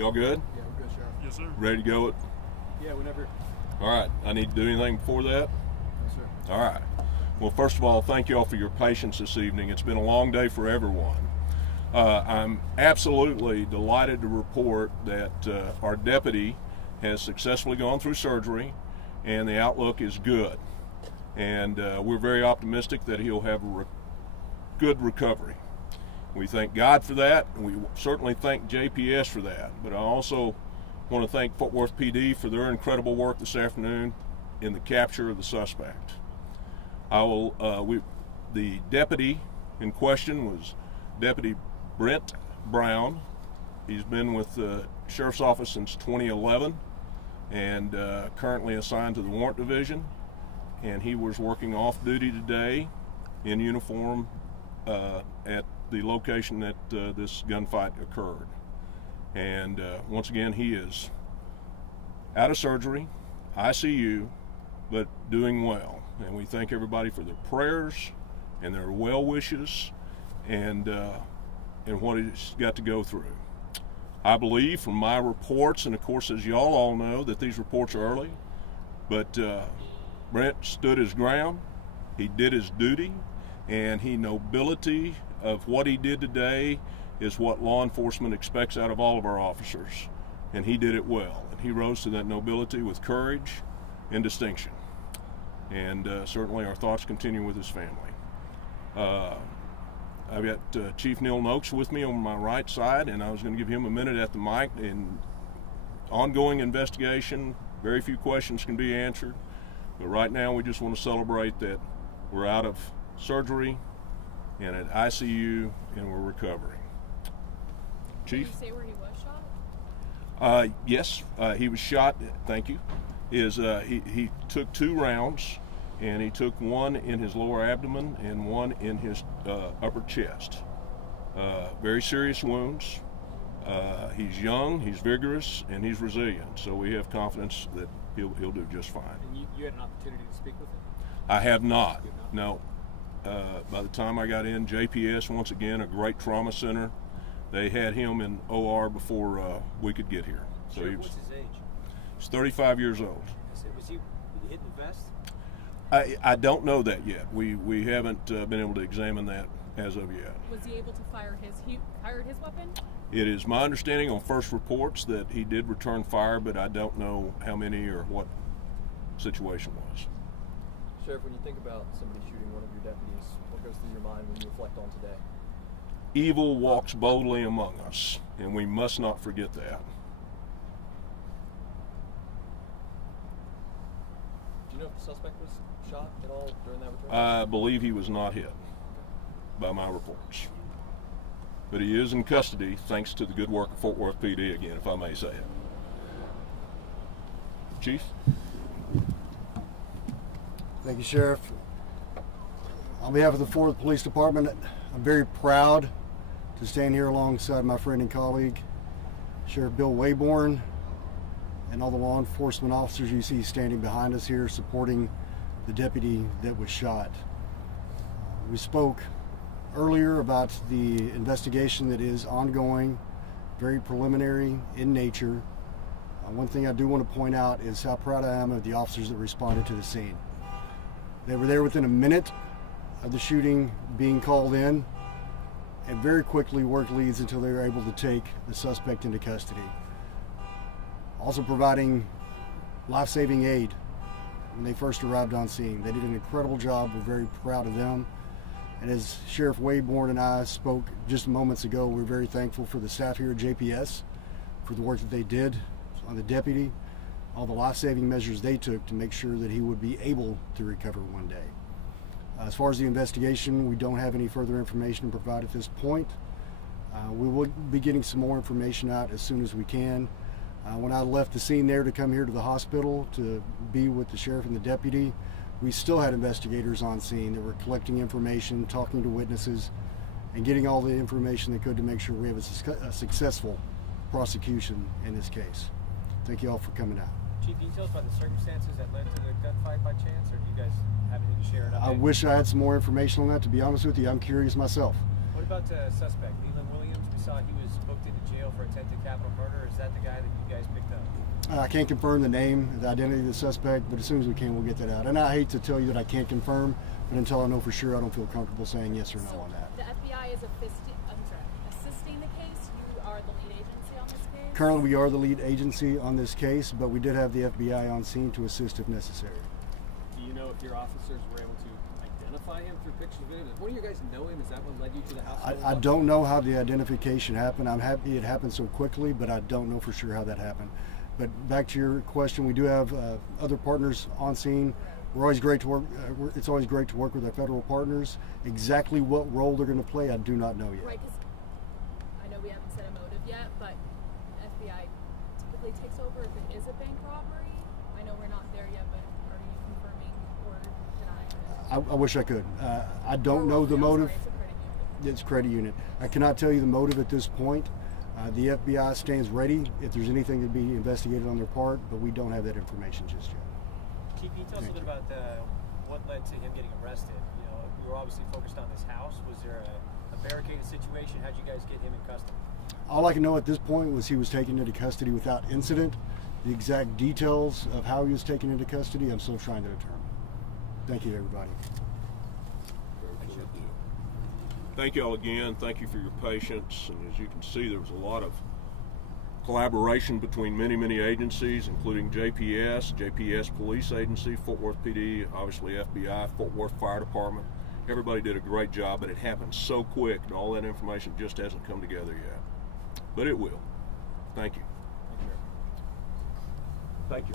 Y'all good? Yeah, we're good, Sheriff. Yes, sir. Ready to go? Yeah, whenever. All right. I need to do anything before that? Yes, sir. All right. Well, first of all, thank you all for your patience this evening. It's been a long day for everyone. I'm absolutely delighted to report that our deputy has successfully gone through surgery, and the outlook is good. And we're very optimistic that he'll have a good recovery. We thank God for that, and we certainly thank JPS for that. But I also want to thank Fort Worth PD for their incredible work this afternoon in the capture of the suspect. The deputy in question was Deputy Brent Brown. He's been with the Sheriff's Office since 2011 and currently assigned to the Warrant Division. And he was working off duty today in uniform at the location that this gunfight occurred. And once again, he is out of surgery, ICU, but doing well. And we thank everybody for their prayers and their well wishes and what he's got to go through. I believe from my reports, and of course as y'all all know that these reports are early, but Brent stood his ground, he did his duty, and he nobility of what he did today is what law enforcement expects out of all of our officers, and he did it well. And he rose to that nobility with courage and distinction. And certainly our thoughts continue with his family. I've got Chief Neil Noakes with me on my right side, and I was going to give him a minute at the mic. In ongoing investigation, very few questions can be answered, but right now we just want to celebrate that we're out of surgery and at ICU and we're recovering. Chief? Did you say where he was shot? Yes, he was shot. Thank you. He took 2 rounds, and he took one in his lower abdomen and one in his upper chest. Very serious wounds. He's young, he's vigorous, and he's resilient. So we have confidence that he'll do just fine. And you had an opportunity to speak with him? I have not. No. By the time I got in, JPS, once again, a great trauma center. They had him in OR before we could get here. So what's his age? He's 35 years old. Was he hit in the vest? I don't know that yet. We haven't been able to examine that as of yet. Was he able to fire he fired his weapon? It is my understanding on first reports that he did return fire, but I don't know how many or what situation was. Sheriff, when you think about somebody shooting one of your deputies, what goes through your mind when you reflect on today? Evil walks boldly among us, and we must not forget that. Do you know if the suspect was shot at all during that return? I believe he was not hit by my reports. But he is in custody thanks to the good work of Fort Worth PD again, if I may say it. Chief? Thank you, Sheriff. On behalf of the Fort Worth Police Department, I'm very proud to stand here alongside my friend and colleague, Sheriff Bill Wayborn, and all the law enforcement officers you see standing behind us here supporting the deputy that was shot. We spoke earlier about the investigation that is ongoing, very preliminary in nature. One thing I do want to point out is how proud I am of the officers that responded to the scene. They were there within a minute of the shooting being called in and very quickly worked leads until they were able to take the suspect into custody. Also providing life-saving aid when they first arrived on scene. They did an incredible job. We're very proud of them. And as Sheriff Wayborn and I spoke just moments ago, we're very thankful for the staff here at JPS for the work that they did on the deputy, all the life-saving measures they took to make sure that he would be able to recover one day. As far as the investigation, we don't have any further information to provide at this point. We will be getting some more information out as soon as we can. When I left the scene there to come here to the hospital to be with the sheriff and the deputy, we still had investigators on scene that were collecting information, talking to witnesses, and getting all the information they could to make sure we have a successful prosecution in this case. Thank you all for coming out. Chief, can you tell us about the circumstances that led to the gunfight by chance, or do you guys have anything to share? I wish I had some more information on that. To be honest with you, I'm curious myself. What about the suspect, Leland Williams, saw he was booked into jail for attempted capital murder. Is that the guy that you guys picked up? I can't confirm the name, the identity of the suspect, but as soon as we can, we'll get that out. And I hate to tell you that I can't confirm, but until I know for sure, I don't feel comfortable saying yes or no So on that. the FBI is assisting the case. You are the lead agency on this case. Currently, we are the lead agency on this case, but we did have the FBI on scene to assist if necessary. Do you know if your officers were able to identify him through pictures of video? Did one of you guys know him? Is that what led you to the house? I don't know how the identification happened. I'm happy it happened so quickly, but I don't know for sure how that happened. But back to your question, we do have other partners on scene. We're always great to work. It's always great to work with our federal partners. Exactly what role they're going to play, I do not know yet. Right, because I know we haven't said a motive yet, but FBI typically takes over if it is a bank robbery. I know we're not there yet, but are you confirming or denying? I wish I could. I don't know the motive. Sorry, it's a credit union. It's credit unit. I cannot tell you the motive at this point. The FBI stands ready if there's anything to be investigated on their part, but we don't have that information just yet. Chief, can you tell us a little bit about what led to him getting arrested? You know, we were obviously focused on this house. Was there a barricaded situation? How'd you guys get him in custody? All I can know at this point was he was taken into custody without incident. The exact details of how he was taken into custody, I'm still trying to determine. Thank you, everybody. Thank you all again. Thank you for your patience. And as you can see, there was a lot of collaboration between many agencies, including JPS Police Agency, Fort Worth PD, obviously FBI, Fort Worth Fire Department. Everybody did a great job, but it happened so quick, and all that information just hasn't come together yet. But it will. Thank you. Thank you.